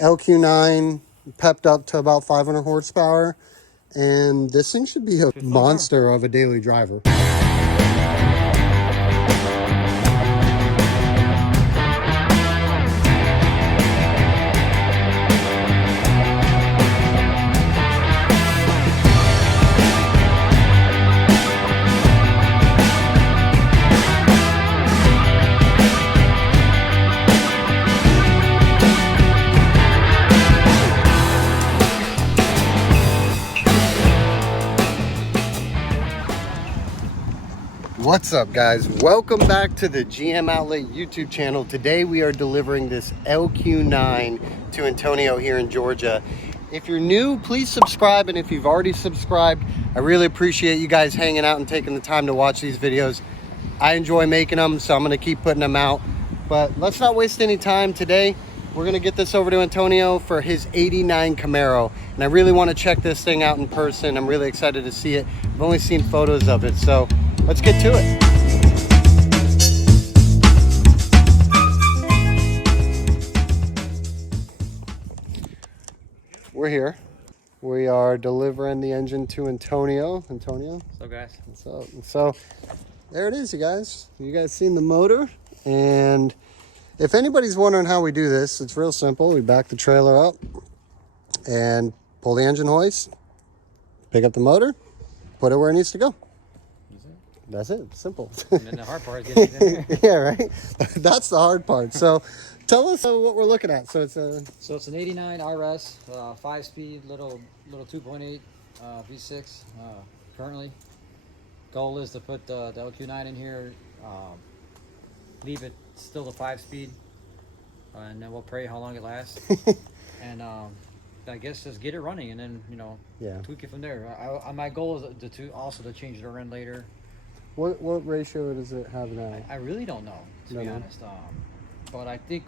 LQ9 pepped up to about 500 horsepower. And this thing should be a monster of a daily driver. What's up, guys? Welcome back to the GM Outlet YouTube channel. Today we are delivering this LQ9 to Antonio here in Georgia. If you're new, please subscribe, and if you've already subscribed, I really appreciate you guys hanging out and taking the time to watch these videos. I enjoy making them, so I'm going to keep putting them out. But let's not waste any time today. We're going to get this over to Antonio for his '89 Camaro, and I really want to check this thing out in person. I'm really excited to see it. I've only seen photos of it, so let's get to it. We're here. We are delivering the engine to Antonio. Antonio? What's up, guys? What's up? So there it is, you guys. You guys seen the motor? And if anybody's wondering how we do this, it's real simple. We back the trailer up and pull the engine hoist, pick up the motor, put it where it needs to go. That's it. Simple. And then the hard part is getting it in there. Yeah, right. That's the hard part. So, tell us what we're looking at. So it's an '89 RS, 5-speed, little 2.8 V6. Currently, goal is to put the LQ9 in here, leave it still the 5-speed, and then we'll pray how long it lasts. And I guess just get it running, and then tweak it from there. My goal is to change the rear later. What ratio does it have now? I really don't know, to be honest. But I think,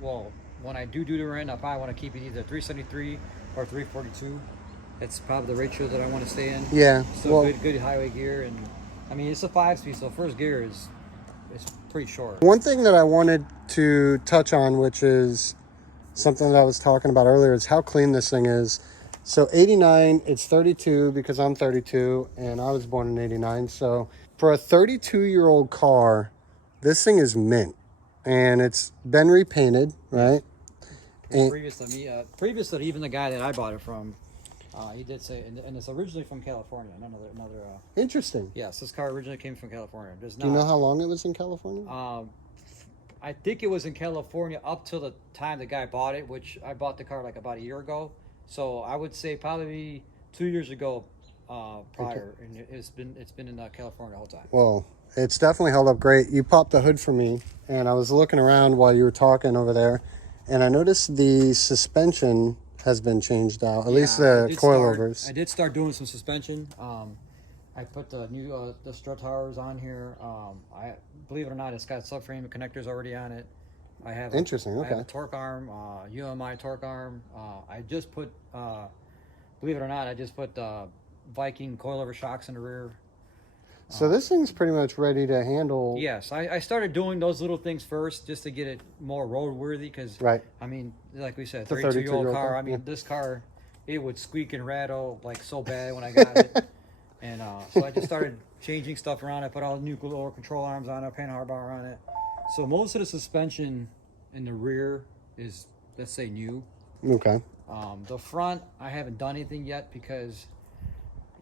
well, when I do the rent, I probably want to keep it either 373 or 342. That's probably the ratio that I want to stay in. Yeah. So good highway gear, and I mean it's a 5-speed, so first gear is pretty short. One thing that I wanted to touch on, which is something that I was talking about earlier, is how clean this thing is. So '89, it's 32 because I'm 32 and I was born in '89. So for a 32-year-old car, this thing is mint, and it's been repainted, right? And previous to even the guy that I bought it from, he did say, and it's originally from California. Another. Interesting. Yes, this car originally came from California. Do you know how long it was in California? I think it was in California up till the time the guy bought it, which I bought the car like about a year ago. So I would say probably 2 years ago prior, and it's been in California the whole time. Well, it's definitely held up great. You popped the hood for me, and I was looking around while you were talking over there, and I noticed the suspension has been changed out, at least the coilovers. I did start doing some suspension. I put the new the strut towers on here. I believe it or not, it's got subframe connectors already on it. I have Interesting. Okay. I have a torque arm, UMI torque arm. I just put, believe it or not, I just put Viking coilover shocks in the rear. So this thing's pretty much ready to handle. Yes, I started doing those little things first just to get it more roadworthy because, right. I mean, like we said, 32-year-old car. I mean, this car, it would squeak and rattle like so bad when I got it. And so I just started changing stuff around. I put all the new lower control arms on it, paint hardbar on it. So most of the suspension in the rear is, let's say, new. Okay. The front, I haven't done anything yet because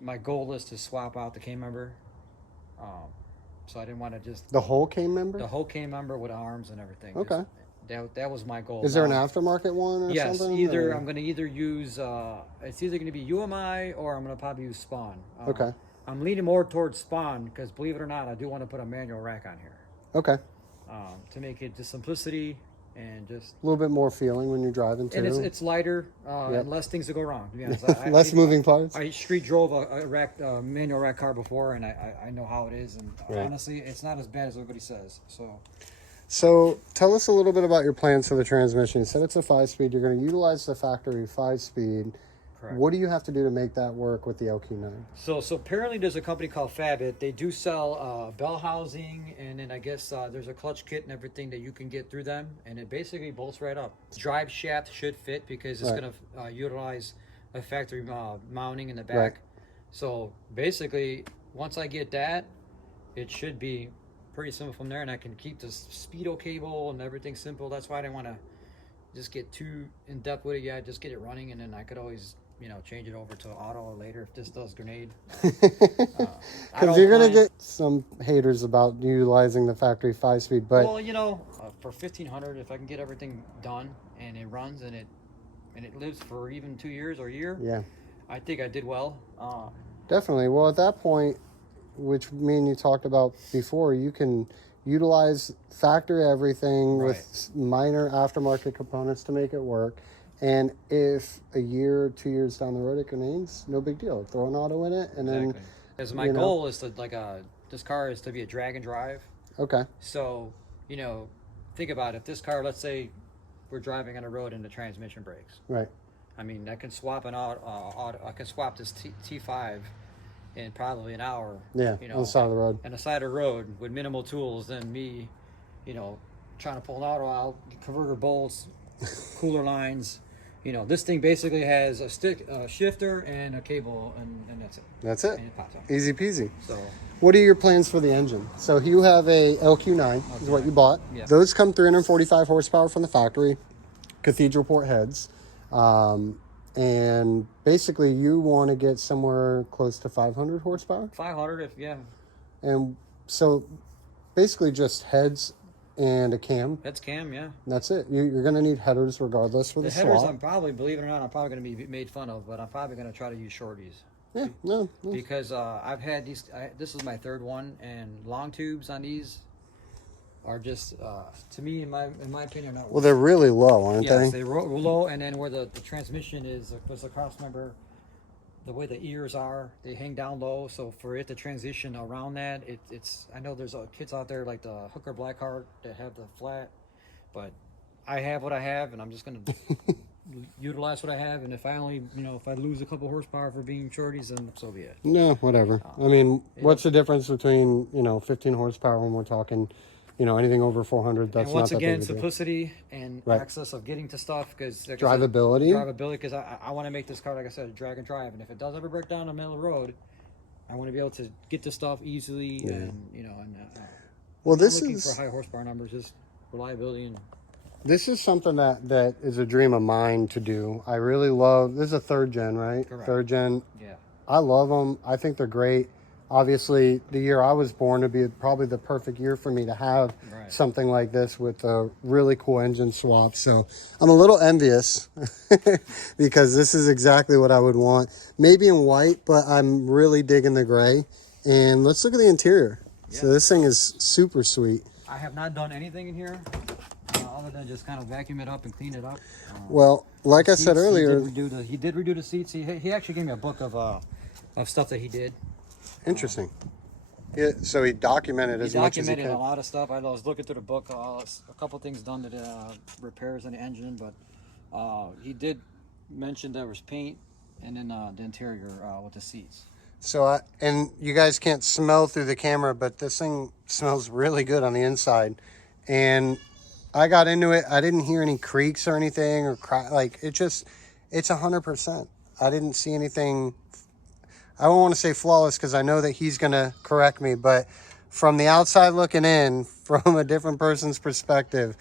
my goal is to swap out the K member. So I didn't want to just... The whole K member? The whole K member with arms and everything. Okay. That was my goal. Is there an aftermarket one or something? Yes, I'm going to either use... it's either going to be UMI or I'm going to probably use Spawn. Okay. I'm leaning more towards Spawn because, believe it or not, I do want to put a manual rack on here. Okay. To make it just simplicity and just a little bit more feeling when you're driving too. And it's lighter and less things to go wrong. To be honest, less moving parts. I street drove a manual rack car before, and I know how it is. And honestly, it's not as bad as everybody says. So tell us a little bit about your plans for the transmission. You said it's a 5-speed. You're going to utilize the factory 5-speed. Correct. What do you have to do to make that work with the LQ9? So apparently there's a company called Fabit. They do sell bell housing, and then I guess there's a clutch kit and everything that you can get through them, and it basically bolts right up. Drive shaft should fit because it's Right. going to utilize a factory mounting in the back. Right. So basically, once I get that, it should be pretty simple from there, and I can keep the speedo cable and everything simple. That's why I didn't want to just get too in depth with it. Yeah, just get it running, and then I could always, you know, change it over to auto later if this does grenade. I Because don't you're going to mind- get some haters about utilizing the factory 5-speed, but Well, you know, for 1,500, if I can get everything done and it runs and it lives for even 2 years or a year, yeah, I think I did well. definitely. Well, at that point, which me and you talked about before, you can utilize factory everything Right. with minor aftermarket components to make it work. And if a year or 2 years down the road it grenades, no big deal. Throw an auto in it, and Exactly. Because my you know. goal is to this car is to be a drag and drive. then okay, So, you know, think about it. If this car, let's say we're driving on a road and the transmission breaks. right, I mean, I can swap I can swap this T5 in probably an hour. yeah, You on know, the side of the road. on the side of the road with minimal tools than me, you know, trying to pull an auto out, converter bolts, cooler lines. You know, this thing basically has a shifter and a cable, and that's it. That's it. And it pops out. Easy peasy. So What are your plans for the engine? So you have a LQ9, is what you bought. Yeah. Those come 345 horsepower from the factory, Cathedral Port heads. And basically you want to get somewhere close to 500 horsepower. 500, if yeah, And so basically just heads and a cam. that's cam, yeah. And that's it. You're going to need headers regardless for the, The headers, swap. I'm probably, believe it or not, I'm probably going to be made fun of, but I'm probably going to try to use shorties. Yeah, no. Because I've had these, this is my third one, and long tubes on these are just, to me, in my opinion, not Well, they're really low, aren't yes, they? they roll low, and then where the transmission is across, remember, the way the ears are, they hang down low, so for it to transition around that, it's, I know there's kids out there like the Hooker Blackheart that have the flat, but I have what I have, and I'm just going to utilize what I have, and if I only, you know, if I lose a couple horsepower for being shorties, then so be it. No, whatever. I mean, what's the difference between, 15 horsepower when we're talking, anything over 400? That's And once not that again, big a deal. simplicity and Right. access of getting to stuff, because Drivability. because I want to make this car, like I said, drag and drive, and if it does ever break down in the middle of the road, I want to be able to get to stuff easily, and Well, I'm this looking is for high horsepower numbers, just reliability, and this is something that is a dream of mine to do. I really love. This is a third gen, right? Correct. Third gen. yeah. I love them. I think they're great. Obviously, the year I was born would be probably the perfect year for me to have Right. something like this with a really cool engine swap. So I'm a little envious because this is exactly what I would want. Maybe in white, but I'm really digging the gray. And let's look at the interior. So Yeah. this thing is super sweet. I have not done anything in here other than just kind of vacuum it up and clean it up. Well, like I said Seats, earlier, he did redo the seats. He actually gave me a book of stuff that he did. interesting. Yeah, so he documented He as much as he documented a could. lot of stuff. I was looking through the book, a couple things done to the repairs on the engine, but he did mention there was paint and then the interior with the seats. So, and you guys can't smell through the camera, but this thing smells really good on the inside. And I got into it. I didn't hear any creaks or anything or like it's 100%. I didn't see anything. I don't want to say flawless because I know that he's going to correct me, but from the outside looking in, from a different person's perspective,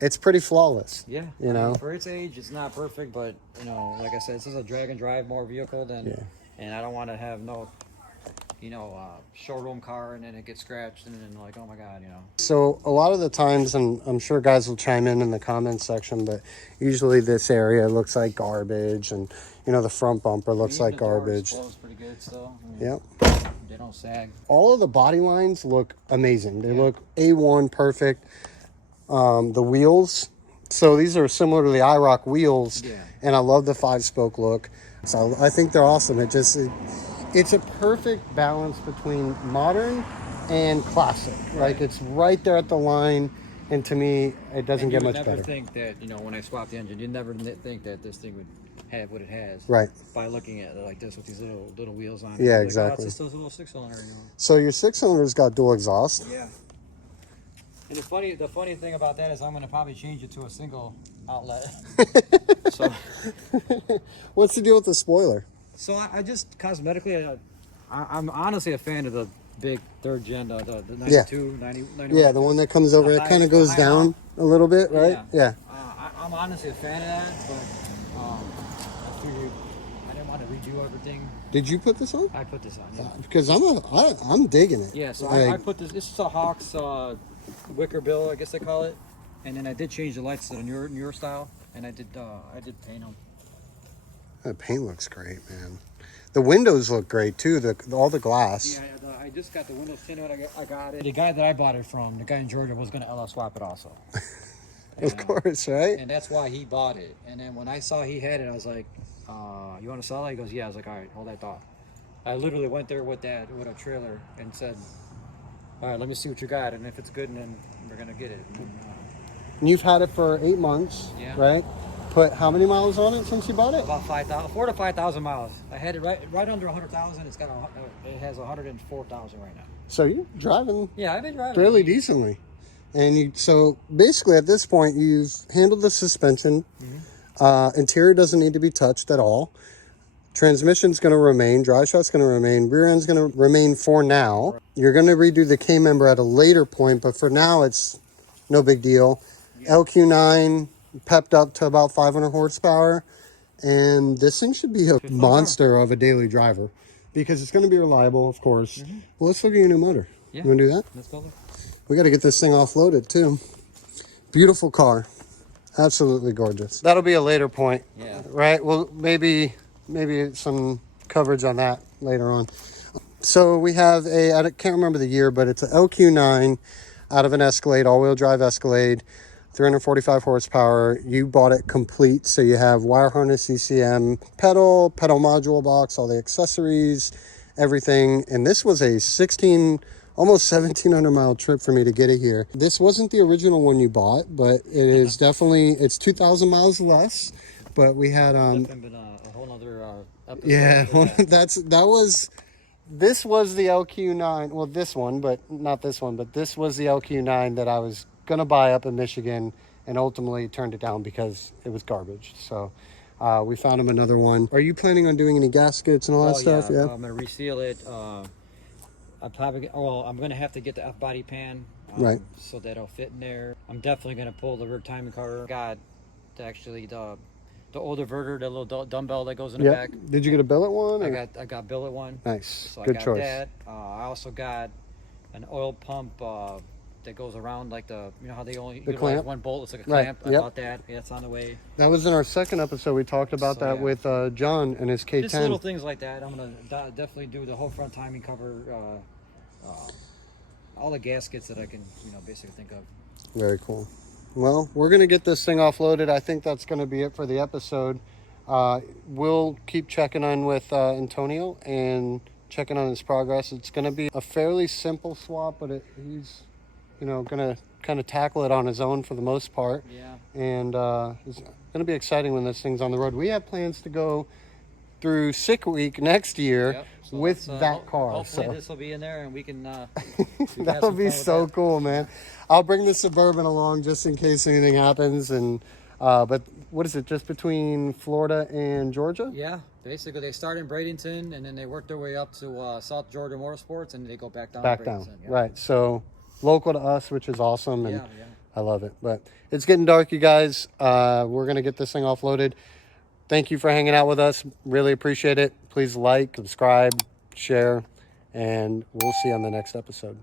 it's pretty flawless. Yeah, You I mean, know? for its age, it's not perfect, but like I said, this is a drag and drive more vehicle than, Yeah. and I don't want to have no, showroom car and then it gets scratched and then like, oh my god, So a lot of the times, and I'm sure guys will chime in the comments section, but usually this area looks like garbage, and the front bumper looks Even like the doors garbage. close pretty good still. I mean, Yep. They don't sag. All of the body lines look amazing. They look A1 perfect. The wheels. So these are similar to the IROC wheels, Yeah. and I love the 5-spoke look. So I think they're awesome. It's a perfect balance between modern and classic. Like it's right there at the line. And to me, it doesn't get you much would never better. think that, you know, when I swap the engine, you'd never think that this thing would have what it has. Right. By looking at it like this with these little wheels on it. Yeah, Like, exactly. Oh, it's just a little 6-cylinder. You know? So your 6-cylinder's got dual exhaust. Yeah. And the funny thing about that is I'm gonna probably change it to a single outlet. so What's the deal with the spoiler? I just cosmetically, I'm honestly a fan of the big third gen, the 92, Yeah. 91. Yeah, the one that comes over, The it high- kind of the goes high down mount. a little bit, right? Yeah. I'm honestly a fan of that, but I figured I didn't want to redo everything. Did you put this on? I put this on. Yeah. Because I'm digging it. Yeah, so Like, I put this. This is a Hawks wicker bill, I guess they call it. And then I did change the lights to the newer style, and I did paint them. the paint looks great, man. The windows look great too. All the glass. Yeah, I just got the windows tinted. I got it. The guy that I bought it from, the guy in Georgia, was gonna LS swap it also. Of course, right? And that's why he bought it. And then when I saw he had it, I was like, "You want to sell it?" He goes, "Yeah." I was like, "All right, hold that thought." I literally went there with a trailer and said, "All right, let me see what you got, and if it's good, and then we're gonna get it." And, You've had it for 8 months, Yeah. right? Put how many miles on it since you bought it? about 4,000 to 5,000 miles. I had it right under 100,000. It has 104,000 right now. So you're driving Yeah, I've been driving fairly decently. And so basically at this point, you've handled the suspension. Interior doesn't need to be touched at all. Transmission's going to remain. Drive shot's going to remain. Rear end's going to remain for now. You're going to redo the K-member at a later point, but for now, it's no big deal. LQ9 pepped up to about 500 horsepower. And this thing should be a monster of a daily driver because it's going to be reliable, of course. Well, let's look at your new motor. Yeah. You want to do that? Let's go. We got to get this thing offloaded too. Beautiful car. Absolutely gorgeous. That'll be a later point. Yeah. Right? Well, maybe some coverage on that later on. So we have I can't remember the year, but it's an LQ9 out of an Escalade, all-wheel drive Escalade, 345 horsepower. You bought it complete, so you have wire harness, ECM, pedal module box, all the accessories, everything. And this was a almost 1,700 mile trip for me to get it here. This wasn't the original one you bought, but it is definitely, it's 2,000 miles less. But we had Definitely been a whole other episode. yeah, for that. This was the LQ9. Well, this one, but not this one. But this was the LQ9 that I was gonna buy up in Michigan, and ultimately turned it down because it was garbage. So we found him another one. Are you planning on doing any gaskets and all that stuff? Yeah. I'm gonna reseal it. I'm gonna have to get the F-body pan, Right. so that it'll fit in there. I'm definitely gonna pull the rear timing cover. Got actually the old diverter, the little dumbbell that goes in the back. Did you get a billet one? Or? I got billet one. Nice. So Good I got choice. that. I also got an oil pump that goes around like how they only utilize clamp? one bolt. It's like a Right, clamp. I yep. bought that. Yeah, it's on the way. That was in our second episode. We talked about So, that yeah. with John and his K10. Just little things like that. I'm gonna definitely do the whole front timing cover. All the gaskets that I can, basically think of. Very cool. Well, we're going to get this thing offloaded. I think that's going to be it for the episode. We'll keep checking on with Antonio and checking on his progress. It's going to be a fairly simple swap, but he's, going to kind of tackle it on his own for the most part. Yeah. And it's going to be exciting when this thing's on the road. We have plans to go through Sick Week next year. Yep. So with let's, that car. Hopefully So this will be in there and we can. that'll be so cool, man. I'll bring the Suburban along just in case anything happens. And but what is it? Just between Florida and Georgia? Yeah, basically they start in Bradenton and then they work their way up to South Georgia Motorsports and they go back down. Back to down. Bradenton, yeah. Right. So local to us, which is awesome, and Yeah. I love it. But it's getting dark, you guys. We're gonna get this thing offloaded. Thank you for hanging out with us. Really appreciate it. Please like, subscribe, share, and we'll see you on the next episode.